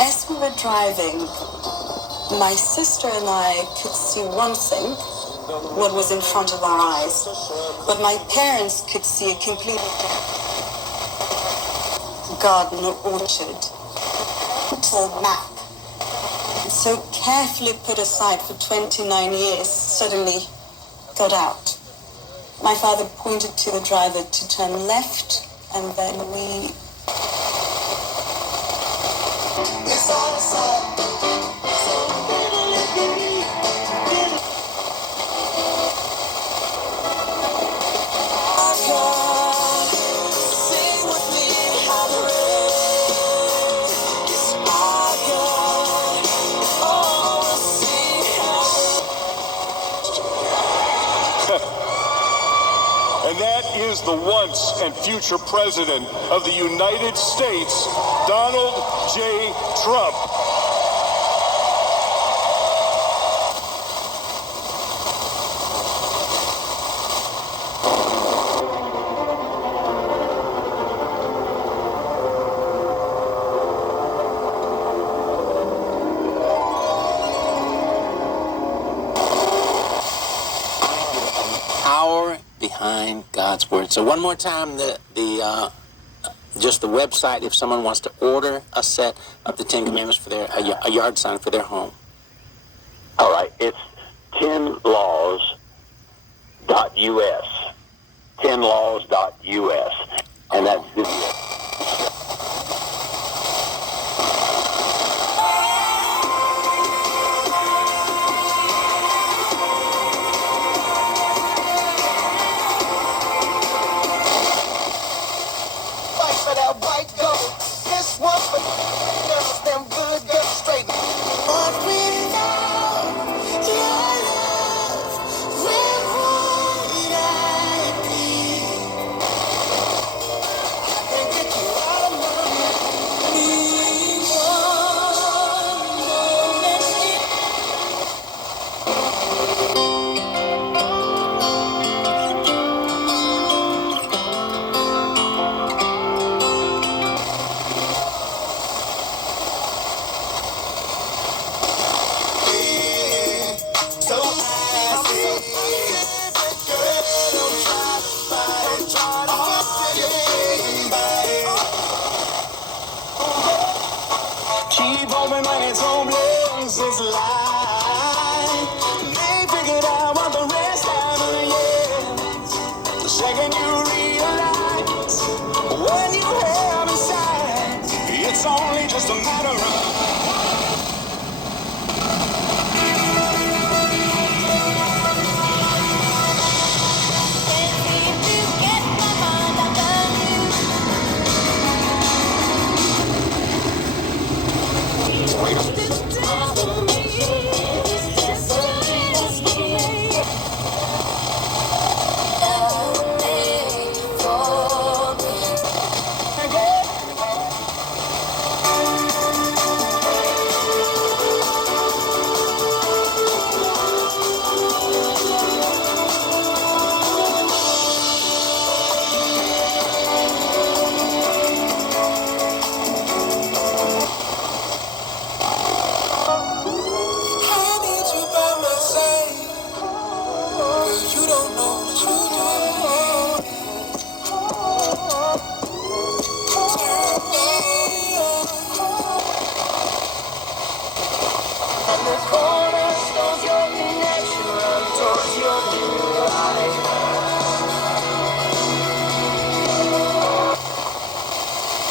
As we were driving, my sister and I could see one thing, what was in front of our eyes, but my parents could see a complete garden or orchard, a map. So carefully put aside for 29 years, suddenly got out. My father pointed to the driver to turn left, and then we... It's all sad. And that is the once and future President of the United States, Donald J. Trump. Power behind God's word. So one more time, just the website if someone wants to order a set of the Ten Commandments for a yard sign for their home. All right, it's 10laws.us. 10laws.us. And that's the... Keep hoping like it's hopeless, it's a lie. They figured out what the rest ever is. The second you realize when you have inside, it's only just a matter of...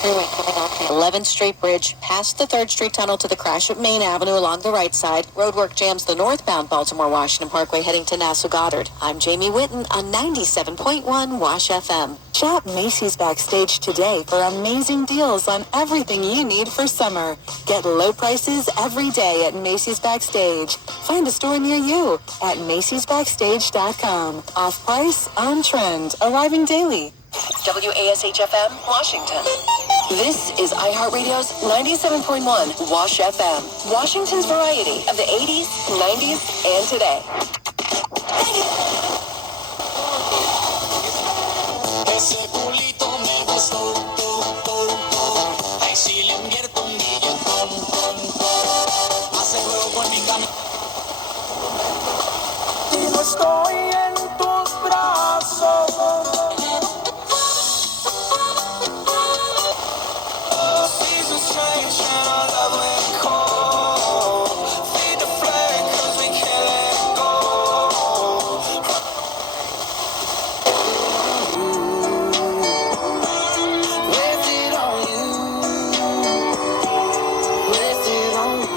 Freeway coming off the 11th Street Bridge, past the 3rd Street Tunnel to the crash at Main Avenue along the right side. Roadwork jams the northbound Baltimore-Washington Parkway heading to Nassau-Goddard. I'm Jamie Witten on 97.1 Wash FM. Shop Macy's Backstage today for amazing deals on everything you need for summer. Get low prices every day at Macy's Backstage. Find a store near you at macy'sbackstage.com. Off price, on trend, arriving daily. WASH-FM, Washington. This is iHeartRadio's 97.1 Wash FM, Washington's variety of the 80s, 90s, and today. Ese culito me gustó. Ay, si le invierto un billetón. Hace juego con mi cama. Y no estoy en tus brazos. Seasons change and our love went cold. Fade the flame 'cause we can't let go. Wasted on you. Wasted on you.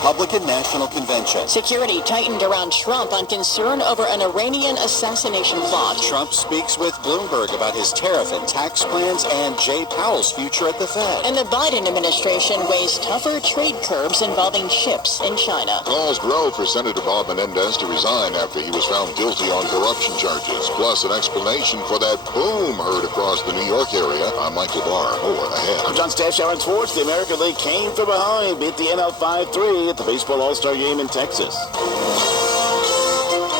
Republican National Convention. Security tightened around Trump on concern over an Iranian assassination plot. Trump speaks with Bloomberg about his tariff and tax plans and Jay Powell's future at the Fed. And the Biden administration weighs tougher trade curbs involving ships in China. Calls grow for Senator Bob Menendez to resign after he was found guilty on corruption charges, plus an explanation for that boom heard across the New York area. I'm Michael Barr. More ahead. I'm John Staff, Shower Sports. The American League came from behind, beat the NL 5-3 at the Baseball All-Star Game in Texas.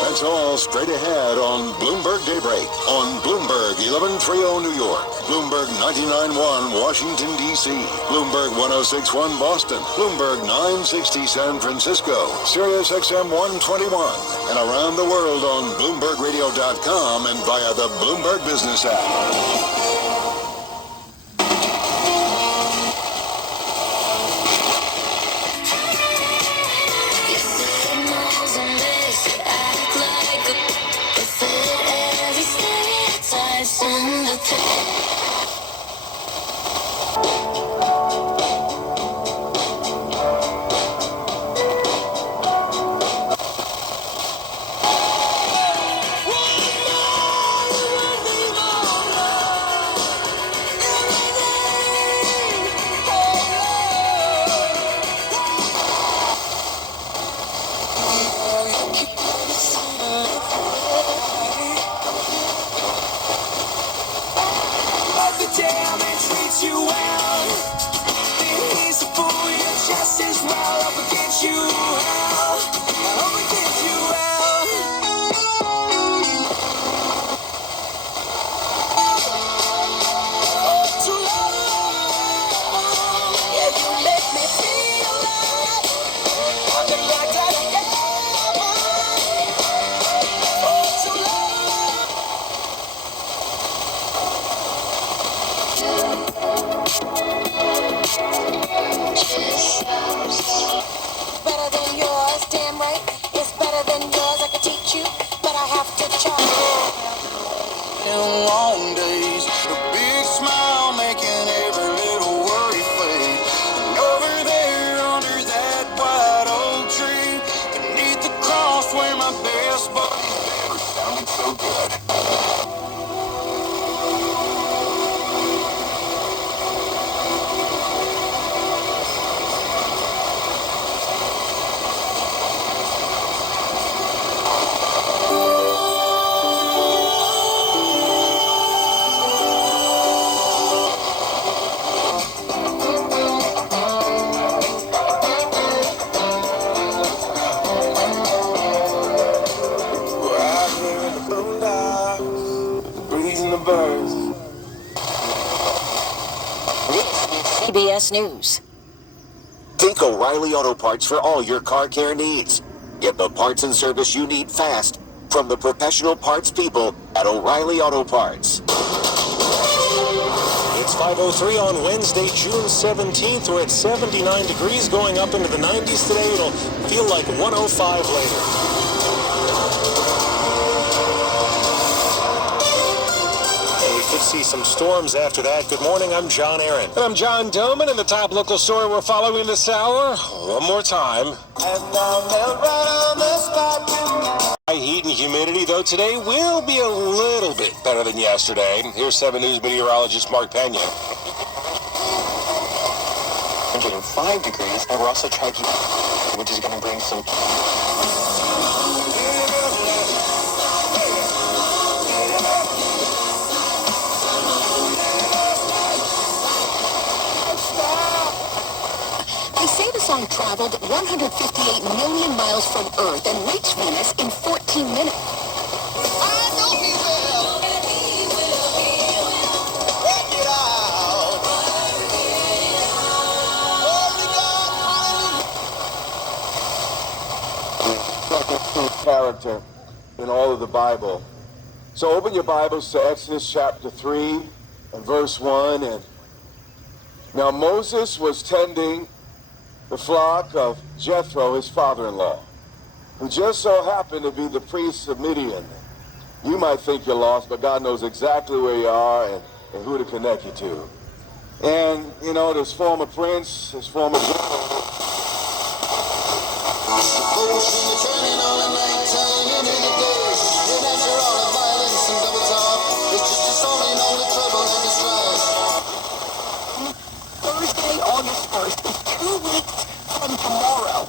That's all straight ahead on Bloomberg Daybreak on Bloomberg 1130 New York, Bloomberg 99.1 Washington, D.C., Bloomberg 106.1 Boston, Bloomberg 960 San Francisco, Sirius XM 121, and around the world on BloombergRadio.com and via the Bloomberg Business app. Long days, a big smile making every little worry fade. And over there under that white oak tree, beneath the cross where my best buddy never sounded so good. CBS News. Think O'Reilly Auto Parts for all your car care needs. Get the parts and service you need fast from the professional parts people at O'Reilly Auto Parts. It's 5:03 on Wednesday, June 17th. We're at 79 degrees, going up into the 90s today. It'll feel like 105 later. See some storms after that. Good morning, I'm John Aaron. And I'm John Doman, and the top local story we're following this hour, one more time. High heat and humidity, though today will be a little bit better than yesterday. Here's 7 News meteorologist Mark Pena. 105 degrees, and we're also tracking, which is going to bring some... They say the song traveled 158 million miles from Earth and reached Venus in 14 minutes. I know he's character in all of the Bible. So open your Bibles to Exodus chapter 3 and verse 1. And now Moses was tending the flock of Jethro, his father-in-law, who just so happened to be the priest of Midian. You might think you're lost, but God knows exactly where you are and who to connect you to. And, you know, this former prince, this former... Thursday, August 1st is 2 weeks from tomorrow.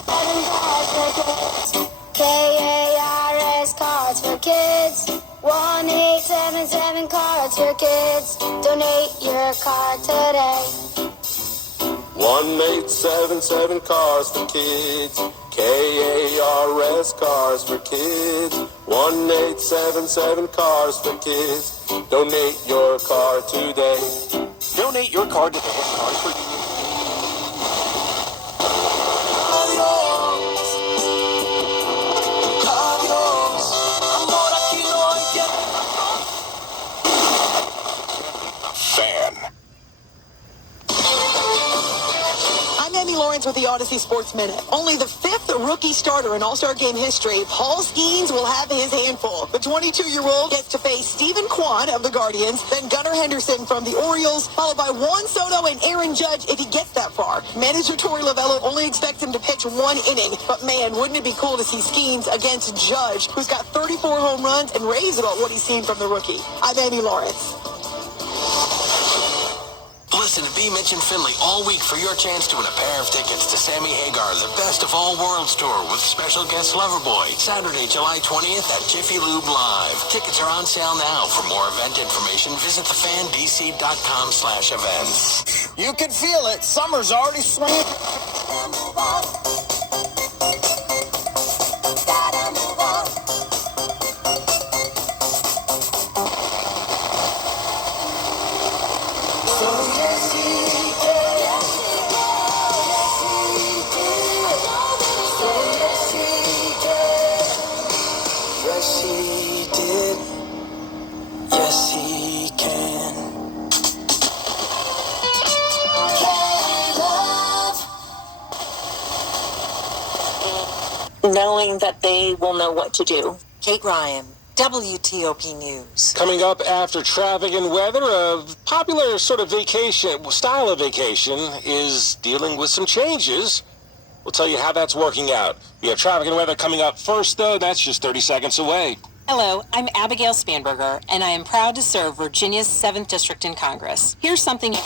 KARS cards for kids. 1877 cards for kids. Donate your card today. 1877 cars for kids. KARS cars for kids. 1877 cars for kids. Donate your card today. Donate your card to the head card for with the Odyssey Sports Minute. Only the 5th rookie starter in All-Star Game history, Paul Skeens will have his handful. The 22-year-old gets to face Stephen Kwan of the Guardians, then Gunnar Henderson from the Orioles, followed by Juan Soto and Aaron Judge if he gets that far. Manager Torey Lovello only expects him to pitch 1 inning, but man, wouldn't it be cool to see Skeens against Judge, who's got 34 home runs and raves about what he's seen from the rookie. I'm Amy Lawrence. Listen to B. Mitch and Finley all week for your chance to win a pair of tickets to Sammy Hagar, the Best of All Worlds Tour with special guest Loverboy, Saturday, July 20th at Jiffy Lube Live. Tickets are on sale now. For more event information, visit thefandc.com/events. You can feel it. Summer's already swinging. Knowing that they will know what to do. Kate Ryan, WTOP News. Coming up after traffic and weather, a popular sort of vacation, style of vacation, is dealing with some changes. We'll tell you how that's working out. We have traffic and weather coming up first, though. That's just 30 seconds away. Hello, I'm Abigail Spanberger, and I am proud to serve Virginia's 7th District in Congress. Here's something...